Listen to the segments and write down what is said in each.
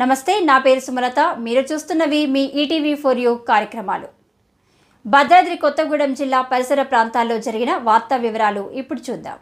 నమస్తే, నా పేరు సుమలత. మీరు చూస్తున్నవి మీ ఈటీవీ ఫర్ యూ కార్యక్రమాలు. భద్రాద్రి కొత్తగూడెం జిల్లా పరిసర ప్రాంతాల్లో జరిగిన వార్తా వివరాలు ఇప్పుడు చూద్దాం.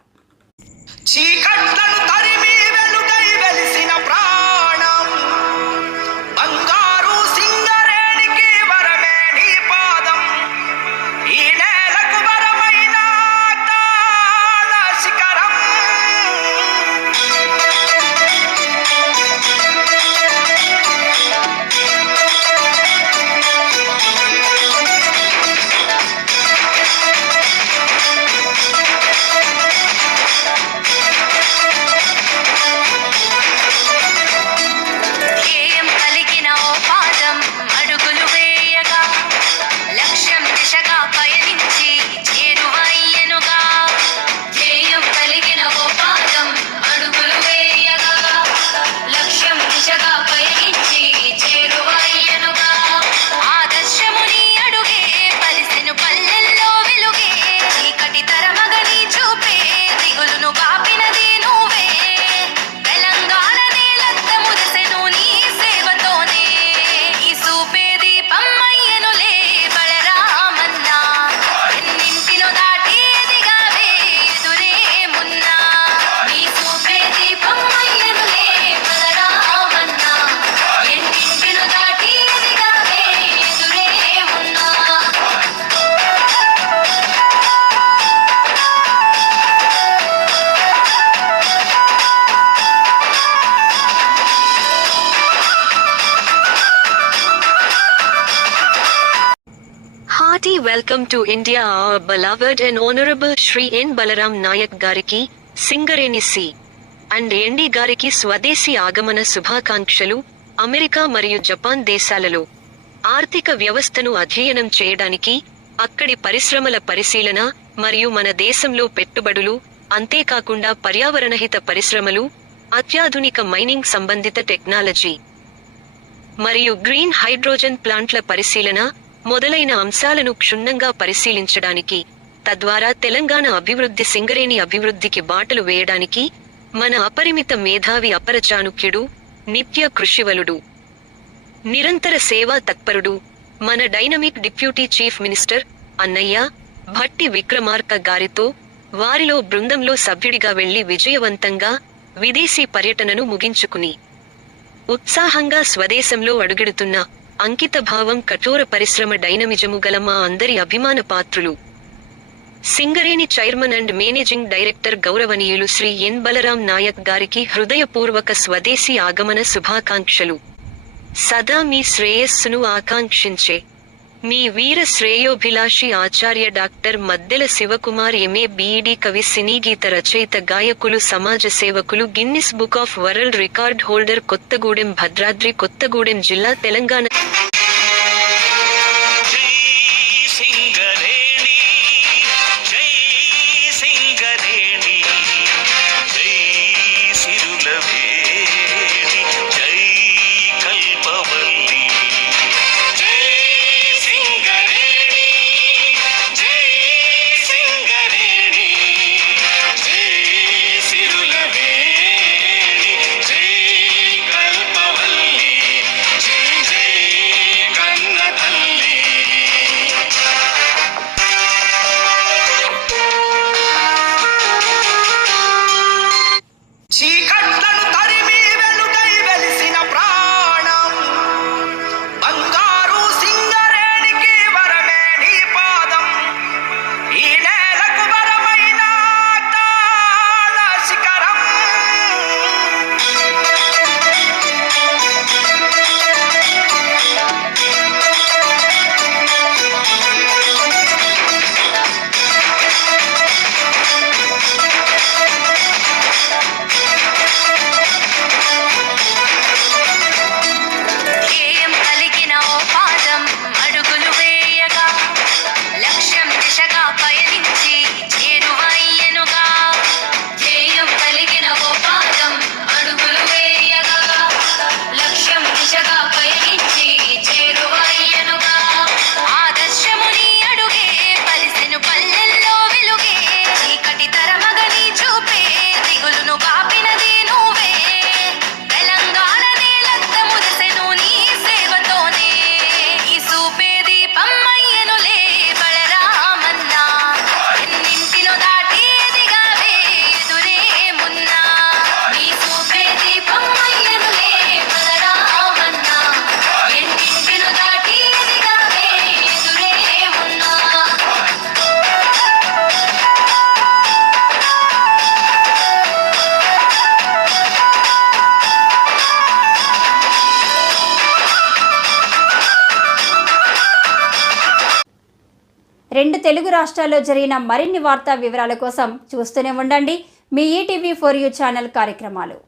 Hearty welcome to India, our beloved and honorable Shri N. Balaram Nayak Gariki, Singareni C. and ND Gariki స్వదేశీ ఆగమన శుభాకాంక్షలు. అమెరికా మరియు జపాన్ దేశాలలో ఆర్థిక వ్యవస్థను అధ్యయనం చేయడానికి, అక్కడి పరిశ్రమల పరిశీలన మరియు మన దేశంలో పెట్టుబడులు, అంతేకాకుండా పర్యావరణహిత పరిశ్రమలు, అత్యాధునిక మైనింగ్ సంబంధిత టెక్నాలజీ మరియు గ్రీన్ హైడ్రోజన్ ప్లాంట్ల పరిశీలన మొదలైన అంశాలను క్షుణ్ణంగా పరిశీలించడానికి, తద్వారా తెలంగాణ అభివృద్ధి సింగరేణి అభివృద్ధికి బాటలు వేయడానికి మన అపరిమిత మేధావి అపర చాణుక్యుడు, నిత్య కృషివలుడు, నిరంతర సేవా తత్పరుడు, మన డైనమిక్ డిప్యూటీ చీఫ్ మినిస్టర్ అన్నయ్య భట్టి విక్రమార్క గారితో వారిలో బృందంలో సభ్యుడిగా వెళ్లి విజయవంతంగా విదేశీ పర్యటనను ముగించుకుని ఉత్సాహంగా స్వదేశంలో అడుగెడుతున్న అంకితభావం, కఠోర పరిశ్రమ డైనమిజము గల మా అందరి అభిమాన పాత్రులు, Singareni chairman and managing director గౌరవనీయులు శ్రీ ఎన్ బలరాం నాయక్ గారికి హృదయపూర్వక స్వదేశీ ఆగమన శుభాకాంక్షలు. సదా మీ శ్రేయస్సును ఆకాంక్షించే మీ వీర శ్రేయోభిలాషి ఆచార్య డాక్టర్ మద్దెల శివకుమార్ ఎంఏ బీఈడీ కవి, సినీ గీత రచయిత, గాయకులు, సమాజ సేవకులు, Guinness book of world record holder, Kothagudem, Bhadradri Kothagudem జిల్లా, తెలంగాణ. తెలుగు రాష్ట్రాల్లో జరిగిన మరిన్ని వార్తా వివరాల కోసం చూస్తూనే ఉండండి మీ ఈటీవీ4యు ఛానల్ కార్యక్రమాలు.